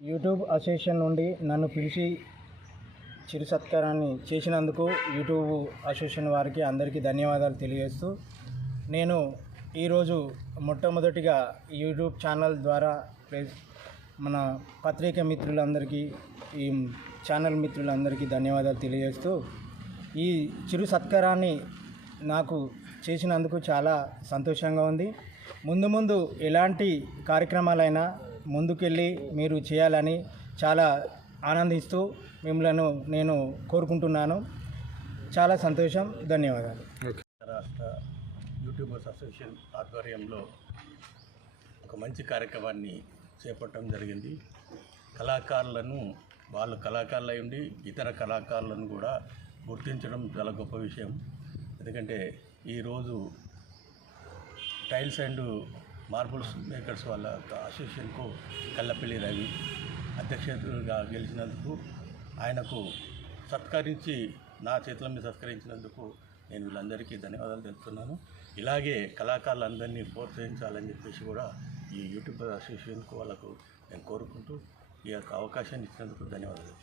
YouTube association నుండి నన్ను పిలిచి చిరు సత్కారాన్ని చేసినందుకు యూట్యూబ్ అసోసియేషన్ వారికి అందరికీ ధన్యవాదాలు తెలియజేస్తూ, నేను ఈరోజు మొట్టమొదటిగా యూట్యూబ్ ఛానల్ ద్వారా మన పత్రిక మిత్రులందరికీ, ఈ ఛానల్ మిత్రులందరికీ ధన్యవాదాలు తెలియజేస్తూ, ఈ చిరు సత్కారాన్ని నాకు చేసినందుకు చాలా సంతోషంగా ఉంది. ముందు ముందు ఎలాంటి కార్యక్రమాలైనా ముందుకెళ్ళి మీరు చేయాలని చాలా ఆనందిస్తూ మిమ్మల్ని నేను కోరుకుంటున్నాను. చాలా సంతోషం. ధన్యవాదాలు. రాష్ట్ర యూట్యూబర్స్ అసోసియేషన్ ఆధ్వర్యంలో ఒక మంచి కార్యక్రమాన్ని చేపట్టడం జరిగింది. కళాకారులను వాళ్ళు కళాకారులై ఉండి ఇతర కళాకారులను కూడా గుర్తించడం చాలా గొప్ప విషయం. ఎందుకంటే ఈరోజు టైల్స్ అండ్ మార్బుల్స్ మేకర్స్ వాళ్ళ అసోసియేషన్కు కల్లపల్లి రవి అధ్యక్షుడిగా గెలిచినందుకు, ఆయనకు సత్కరించి నా చేతుల మీద సత్కరించినందుకు నేను వీళ్ళందరికీ ధన్యవాదాలు తెలుపుతున్నాను. ఇలాగే కళాకారులందరినీ ప్రోత్సహించాలని చెప్పేసి కూడా ఈ యూట్యూబ్ అసోసియేషన్కు వాళ్ళకు నేను కోరుకుంటూ ఈ యొక్క అవకాశాన్ని ఇచ్చినందుకు ధన్యవాదాలు.